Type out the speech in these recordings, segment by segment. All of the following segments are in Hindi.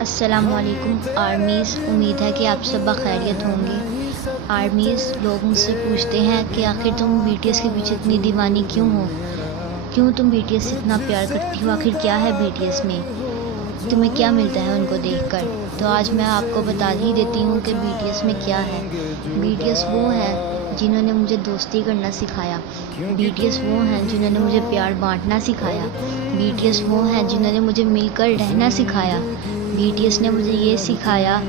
अस्सलामुअलैकुम आर्मीज़। उम्मीद है कि आप सब बखैरियत होंगे। आर्मीज़, लोग मुझसे पूछते हैं कि आखिर तुम बीटीएस के पीछे इतनी दीवानी क्यों हो, क्यों तुम बीटीएस से इतना प्यार करती हो, आखिर क्या है बीटीएस में, तुम्हें क्या मिलता है उनको देखकर। तो आज मैं आपको बता ही देती हूँ कि बीटीएस में क्या है। बीटीएस वो है जिन्होंने मुझे दोस्ती करना सिखाया। बीटीएस वो हैं जिन्होंने मुझे प्यार बांटना सिखाया। बीटीएस वो हैं जिन्होंने मुझे मिलकर रहना सिखाया। बीटीएस ने मुझे ये सिखाया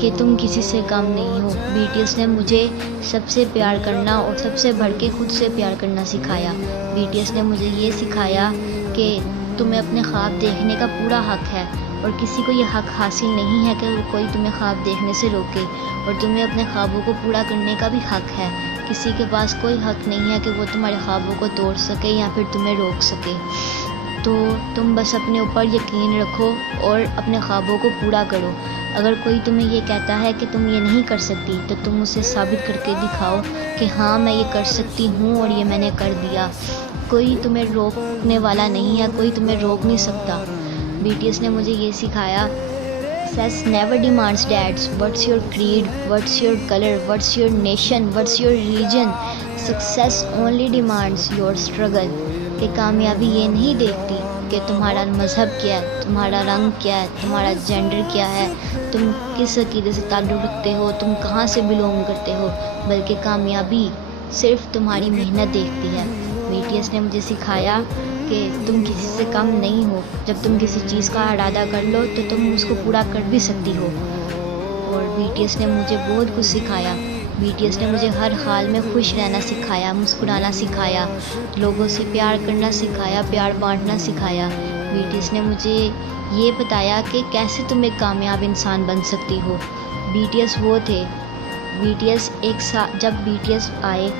कि तुम किसी से कम नहीं हो। बीटीएस ने मुझे सबसे प्यार करना और सबसे बढ़ के खुद से प्यार करना सिखाया। बीटीएस ने मुझे ये सिखाया कि तुम्हें अपने ख्वाब देखने का पूरा हक है और किसी को ये हक हासिल नहीं है कि कोई तुम्हें ख्वाब देखने से रोके, और तुम्हें अपने ख्वाबों को पूरा करने का भी हक है। किसी के पास कोई हक नहीं है कि वो तुम्हारे ख्वाबों को तोड़ सके या फिर तुम्हें रोक सके। तो तुम बस अपने ऊपर यकीन रखो और अपने ख्वाबों को पूरा करो। अगर कोई तुम्हें ये कहता है कि तुम ये नहीं कर सकती, तो तुम उसे साबित करके दिखाओ कि हाँ, मैं ये कर सकती हूँ और ये मैंने कर दिया। कोई तुम्हें रोकने वाला नहीं है, कोई तुम्हें रोक नहीं सकता। बीटीएस ने मुझे ये सिखाया, Success never demands dads. What's your creed? What's your color? What's your nation? What's your religion? Success only demands your struggle. कि कामयाबी ये नहीं देखती कि तुम्हारा मज़हब क्या है, तुम्हारा रंग क्या है, तुम्हारा जेंडर क्या है, तुम किस अकीदे से ताल्लुक़ रखते हो, तुम कहाँ से बिलोंग करते हो, बल्कि कामयाबी सिर्फ तुम्हारी मेहनत देखती है। बीटीएस ने मुझे सिखाया कि तुम किसी से कम नहीं हो। जब तुम किसी चीज़ का इरादा कर लो तो तुम उसको पूरा कर भी सकती हो। और बीटीएस ने मुझे बहुत कुछ सिखाया। बीटीएस ने मुझे हर हाल में खुश रहना सिखाया, मुस्कुराना सिखाया, लोगों से प्यार करना सिखाया, प्यार बांटना सिखाया। बीटीएस ने मुझे ये बताया कि कैसे तुम एक कामयाब इंसान बन सकती हो। बीटीएस वो थे, बीटीएस एक साथ जब बीटीएस आए,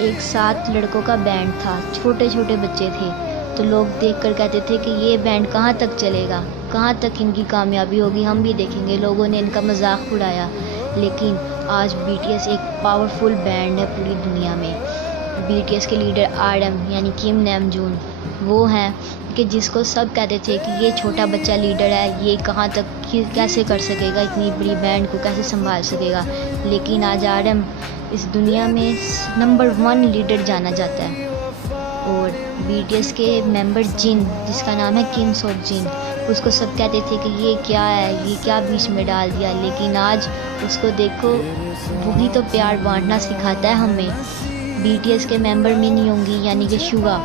एक साथ लड़कों का बैंड था, छोटे छोटे बच्चे थे, तो लोग देखकर कहते थे कि ये बैंड कहाँ तक चलेगा, कहाँ तक इनकी कामयाबी होगी, हम भी देखेंगे। लोगों ने इनका मजाक उड़ाया, लेकिन आज बीटीएस एक पावरफुल बैंड है पूरी दुनिया में। बीटीएस के लीडर RM यानी किम नामजून वो हैं कि जिसको सब कहते थे कि ये छोटा बच्चा लीडर है, ये कहाँ तक कैसे कर सकेगा, इतनी बड़ी बैंड को कैसे संभाल सकेगा। लेकिन आज RM इस दुनिया में नंबर 1 लीडर जाना जाता है। और बीटीएस के मेंबर जिन, जिसका नाम है किम सोक जिन, उसको सब कहते थे कि ये क्या है, ये क्या बीच में डाल दिया। लेकिन आज उसको देखो, वही तो प्यार बांटना सिखाता है हमें। बीटीएस के मेंबर मिन योंगी यानी कि शुगा,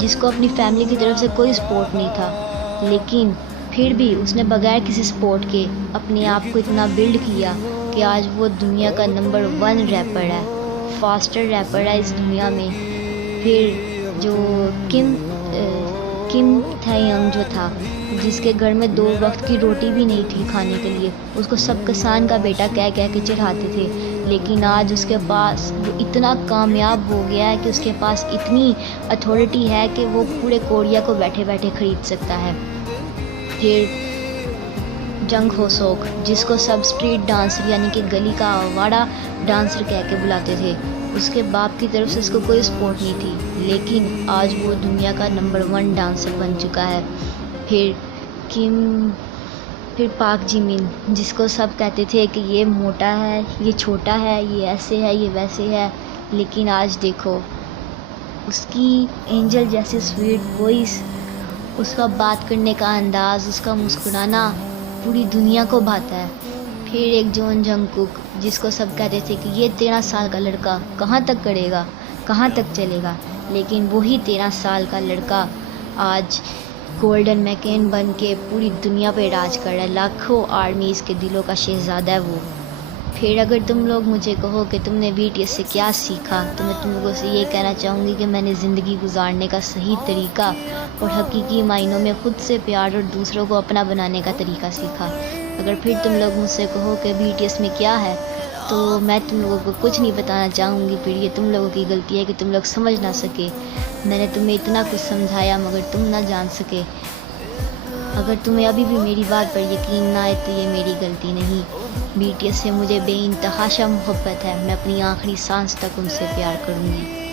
जिसको अपनी फैमिली की तरफ से कोई सपोर्ट नहीं था, लेकिन फिर भी उसने बगैर किसी सपोर्ट के अपने आप को इतना बिल्ड किया कि आज वो दुनिया का नंबर 1 रैपर है, फास्टर रैपर है इस दुनिया में। फिर जो किम थायंग जो था, जिसके घर में 2 वक्त की रोटी भी नहीं थी खाने के लिए, उसको सब किसान का बेटा कह कह के चिढ़ाते थे, लेकिन आज उसके पास वो इतना कामयाब हो गया है कि उसके पास इतनी अथॉरिटी है कि वो पूरे कोरिया को बैठे बैठे ख़रीद सकता है। फिर जंग हो सोक, जिसको सब स्ट्रीट डांसर यानी कि गली का आवारा डांसर कह के बुलाते थे, उसके बाप की तरफ से उसको कोई सपोर्ट नहीं थी, लेकिन आज वो दुनिया का नंबर 1 डांसर बन चुका है। फिर पाक जिमिन, जिसको सब कहते थे कि ये मोटा है, ये छोटा है, ये ऐसे है, ये वैसे है, लेकिन आज देखो उसकी एंजल जैसी स्वीट वॉइस, उसका बात करने का अंदाज़, उसका मुस्कुराना पूरी दुनिया को भाता है। फिर एक जॉन जंगकुक, जिसको सब कहते थे कि ये 13 साल का लड़का कहाँ तक करेगा, कहाँ तक चलेगा, लेकिन वही 13 साल का लड़का आज गोल्डन मैकेन बन के पूरी दुनिया पे राज कर रहा है। लाखों आर्मीज़ के दिलों का शहज़ादा है वो। फिर अगर तुम लोग मुझे कहो कि तुमने बीटीएस से क्या सीखा, तो मैं तुम लोगों से ये कहना चाहूँगी कि मैंने ज़िंदगी गुजारने का सही तरीका और हकीकी मायनों में ख़ुद से प्यार और दूसरों को अपना बनाने का तरीका सीखा। अगर फिर तुम लोग मुझसे कहो कि बीटीएस में क्या है, तो मैं तुम लोगों को कुछ नहीं बताना चाहूँगी। फिर ये तुम लोगों की गलती है कि तुम लोग समझ ना सके। मैंने तुम्हें इतना कुछ समझाया मगर तुम ना जान सके। अगर तुम्हें अभी भी मेरी बात पर यकीन ना आए तो ये मेरी गलती नहीं। बीटीएस से मुझे बेइंतहा मोहब्बत है, मैं अपनी आखिरी सांस तक उनसे प्यार करूँगी।